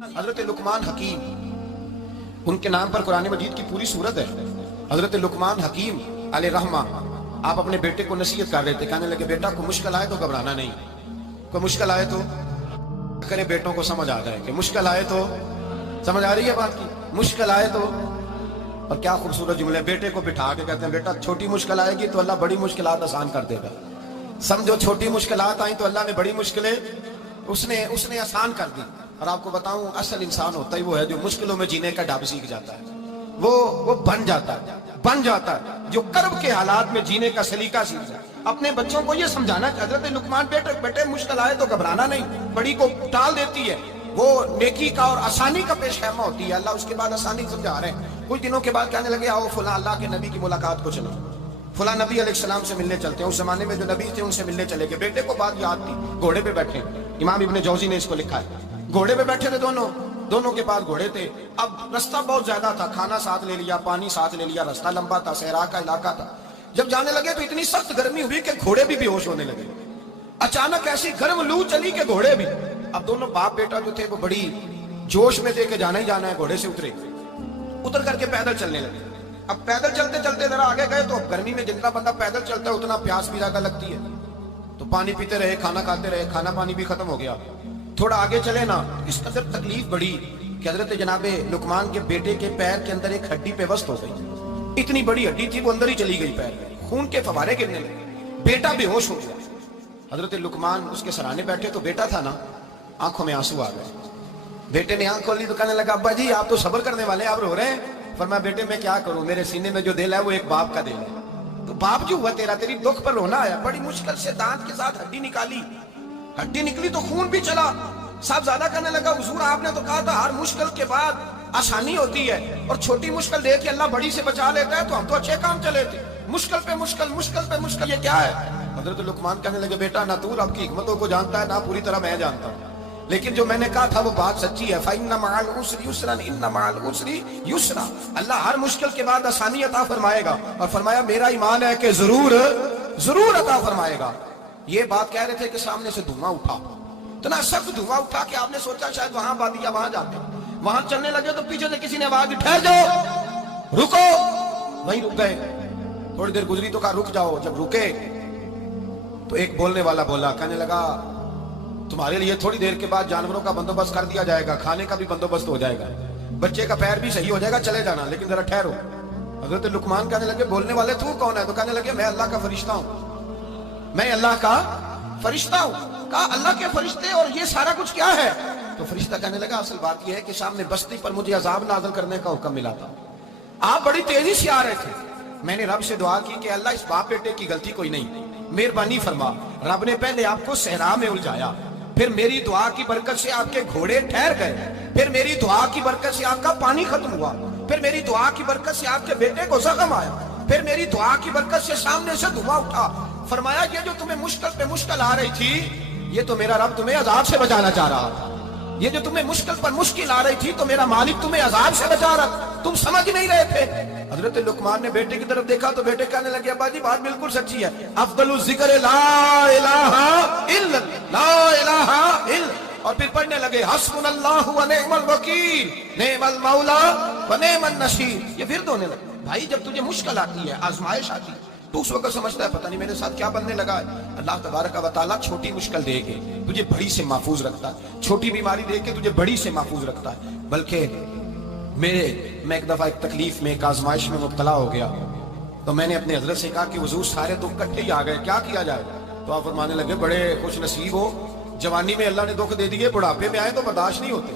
حضرت لقمان حکیم، ان کے نام پر قرآن مجید کی پوری سورت ہے۔ حضرت لقمان حکیم علیہ رحمہ آپ اپنے بیٹے کو نصیحت کر رہے تھے، کہنے لگے بیٹا کوئی مشکل آئے تو گھبرانا نہیں، کوئی مشکل آئے تو کرے بیٹوں کو سمجھ آ جائے کہ مشکل آئے تو سمجھ آ رہی ہے بات کی، مشکل آئے تو۔ اور کیا خوبصورت جملے، بیٹے کو بٹھا کے کہتے ہیں بیٹا چھوٹی مشکل آئے گی تو اللہ بڑی مشکلات آسان کر دے گا، سمجھو چھوٹی مشکلات آئیں تو اللہ نے بڑی مشکلیں اس نے آسان کر دی۔ اور آپ کو بتاؤں اصل انسان ہوتا ہی وہ ہے جو مشکلوں میں جینے کا ڈھب سیکھ جاتا ہے، وہ بن جاتا ہے جو کرب کے حالات میں جینے کا سلیقہ سیکھ جاتا ہے۔ اپنے بچوں کو یہ سمجھانا کہ حضرت لقمان بیٹے مشکل آئے تو گھبرانا نہیں، بڑی کو ٹال دیتی ہے، وہ نیکی کا اور آسانی کا پیش خیمہ ہوتی ہے۔ اللہ اس کے بعد آسانی سمجھا رہے ہیں۔ کچھ دنوں کے بعد کہنے لگے آؤ فلاں اللہ کے نبی کی ملاقات کو چلو، فلاں نبی علیہ السلام سے ملنے چلتے ہیں۔ اس زمانے میں جو نبی تھے ان سے ملنے چلے گئے۔ بیٹے کو بات یاد تھی، گھوڑے پہ بیٹھے، امام ابن جوزی نے اس کو لکھا ہے، گھوڑے پہ بیٹھے تھے دونوں کے پاس گھوڑے تھے۔ اب رستہ بہت زیادہ تھا، کھانا ساتھ لے لیا، پانی ساتھ لے لیا، رستہ لمبا تھا، صحرا کا علاقہ تھا۔ جب جانے لگے تو اتنی سخت گرمی ہوئی کہ گھوڑے بھی بے ہوش ہونے لگے، اچانک ایسی گرم لو چلی کہ گھوڑے بھی۔ اب دونوں باپ بیٹا جو تھے وہ بڑی جوش میں تھے کہ جانا ہی جانا ہے، گھوڑے سے اتر کر کے پیدل چلنے لگے۔ اب پیدل چلتے چلتے ذرا آگے گئے تو گرمی میں جتنا بندہ پیدل چلتا ہے اتنا پیاس بھی زیادہ لگتی ہے، تو پانی پیتے رہے، کھانا کھاتے رہے، کھانا پانی بھی ختم ہو گیا۔ تھوڑا آگے چلے نا، اس قدر تکلیف بڑی کہ حضرت جناب لقمان کے بیٹے کے پیر کے اندر ایک ہڈی پیوست ہو گئی، اتنی بڑی ہڈی تھی وہ اندر ہی چلی گئی، پیر میں خون کے فوارے گرنے لگے، بیٹا بے ہوش ہو گیا۔ حضرت لقمان اس کے سرانے بیٹھے تو بیٹا تھا نا، آنکھوں میں آنسو آ گئے۔ بیٹے نے آنکھ کھولی تو کہنے لگا ابا جی آپ تو صبر کرنے والے ہیں، آپ رو رہے ہیں۔ فرمایا بیٹے میں کیا کروں، میرے سینے میں جو دل ہے وہ ایک باپ کا دل ہے، تو باپ جو ہوا تیری دکھ پر رونا آیا۔ بڑی مشکل سے دانت کے ساتھ ہڈی نکالی، ہڈی نکلی تو خون بھی چلا۔ صاحب زیادہ کہنے لگا حضور آپ نے تو کہا تھا ہر مشکل کے بعد آسانی ہوتی ہے، اور چھوٹی مشکل دے کے اللہ بڑی سے بچا لیتا ہے، تو ہم تو اچھے کام چلے تھے، مشکل پہ مشکل، مشکل پہ مشکل، یہ کیا ہے؟ حضرت لقمان کہنے لگے بیٹا نہ تو رب کی حکمتوں کو جانتا ہے نہ پوری طرح میں جانتا ہوں، لیکن جو میں نے کہا تھا وہ بات سچی ہے۔ فَإِنَّ مَعَ الْعُسْرِ يُسْرًا إِنَّ مَعَ الْعُسْرِ يُسْرًا، اللہ ہر مشکل کے بعد آسانی عطا فرمائے گا، اور فرمایا میرا ایمان ہے کہ ضرور عطا فرمائے گا۔ یہ بات کہہ رہے تھے کہ سامنے سے دھواں اٹھا، اتنا سخت دھواں اٹھا کہ آپ نے سوچا شاید وہاں بادیا وہاں جاتے، وہاں چلنے لگے تو پیچھے سے کسی نے آواز دی ٹھہر جاؤ، رکو، وہیں رک گئے۔ تھوڑی دیر گزری تو کہا رک جاؤ، جب رکے تو ایک بولنے والا بولا، کہنے لگا تمہارے لیے تھوڑی دیر کے بعد جانوروں کا بندوبست کر دیا جائے گا، کھانے کا بھی بندوبست ہو جائے گا، بچے کا پیر بھی صحیح ہو جائے گا، چلے جانا لیکن ذرا ٹھہرو۔ حضرت لقمان کہنے لگے بولنے والے تو کون ہے؟ تو کہنے لگے میں اللہ کا فرشتہ ہوں، میں اللہ کا فرشتہ ہوں۔ کہا اللہ کے فرشتے اور یہ سارا کچھ کیا ہے؟ تو فرشتہ کہنے لگا اصل بات یہ ہے کہ سامنے بستی پر مجھے عذاب نازل کرنے کا حکم ملا تھا، آپ بڑی تیزی سے آ رہے تھے، میں نے رب سے دعا کی کہ اللہ اس باپ بیٹے کی غلطی کوئی نہیں، مہربانی فرما۔ رب نے پہلے آپ کو صحرا میں الجھایا، پھر میری دعا کی برکت سے آپ کے گھوڑے ٹھہر گئے، پھر میری دعا کی برکت سے آپ کا پانی ختم ہوا، پھر میری دعا کی برکت سے آپ کے بیٹے کو زخم آیا، پھر میری دعا کی برکت سے سامنے سے دھواں اٹھا۔ فرمایا یہ جو تمہیں مشکل پہ مشکل آ رہی تھی یہ تو میرا رب تمہیں عذاب سے بچانا چاہ رہا تھا، یہ جو تمہیں مشکل پر مشکل آ رہی تھی تو میرا مالک تمہیں عذاب سے بچا رہا، تم سمجھ نہیں رہے تھے۔ حضرت لقمان نے بیٹے کی طرف دیکھا تو بیٹے کہنے لگے ابا جی بات بالکل سچی ہے، افضل الذکر لا الہ الا لا الہ الا، اور پھر پڑھنے لگے حسبنا اللہ و نعم الوکیل نعم المولا و نعم النصیر۔ یہ ورد ہونے لگے۔ بھائی جب تجھے مشکل آتی ہے، آزمائش آتی ہے، تو اس وقت سمجھتا ہے پتہ نہیں میرے ساتھ کیا بننے لگا ہے، اللہ تبارک و تعالیٰ چھوٹی مشکل دے کے تجھے بڑی سے محفوظ رکھتا ہے، چھوٹی بیماری دے کے تجھے بڑی سے محفوظ رکھتا ہے۔ بلکہ میں ایک دفعہ ایک تکلیف میں، ایک آزمائش میں مبتلا ہو گیا، تو میں نے اپنے حضرت سے کہا کہ حضور سارے دکھ کٹھے ہی آ گئے، کیا کیا جائے؟ تو آپ فرمانے لگے بڑے خوش نصیب ہو، جوانی میں اللہ نے دکھ دے دیے، بڑھاپے میں آئے تو برداشت نہیں ہوتے،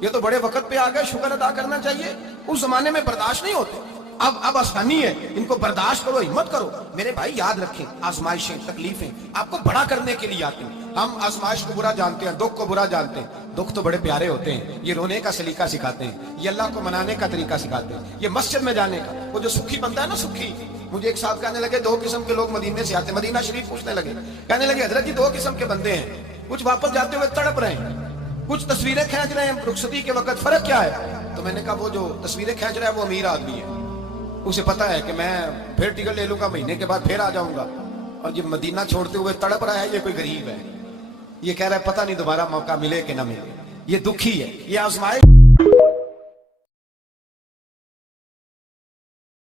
یہ تو بڑے وقت پہ آ گئے، شکر ادا کرنا چاہیے، اس زمانے میں برداشت نہیں ہوتے، اب آسانی ہے، ان کو برداشت کرو، ہمت کرو۔ میرے بھائی یاد رکھیں آزمائشیں تکلیفیں آپ کو بڑا کرنے کے لیے آتی ہیں۔ ہم آزمائش کو برا جانتے ہیں، دکھ کو برا جانتے ہیں، دکھ تو بڑے پیارے ہوتے ہیں، یہ رونے کا سلیقہ سکھاتے ہیں، یہ اللہ کو منانے کا طریقہ سکھاتے ہیں، یہ مسجد میں جانے کا، وہ جو سکھی بنتا ہے نا سکھی۔ مجھے ایک صاحب کہنے لگے دو قسم کے لوگ مدینے سے آتے ہیں، مدینہ شریف پوچھنے لگے، کہنے لگے حضرت جی دو قسم کے بندے ہیں، کچھ واپس جاتے ہوئے تڑپ رہے ہیں، کچھ تصویریں کھینچ رہے ہیں رخصتی کے وقت، فرق کیا ہے؟ تو میں نے کہا وہ جو تصویریں کھینچ رہا ہے وہ امیر آدمی ہے، اسے پتا ہے کہ میں پھر ٹکٹ لے لوں گا، مہینے کے بعد پھر آ جاؤں گا، اور یہ مدینہ چھوڑتے ہوئے تڑپ رہا ہے یہ کوئی غریب ہے، یہ کہہ رہا ہے پتہ نہیں دوبارہ موقع ملے کہ نہ ملے۔ یہ دکھی ہے، یہ آزمائش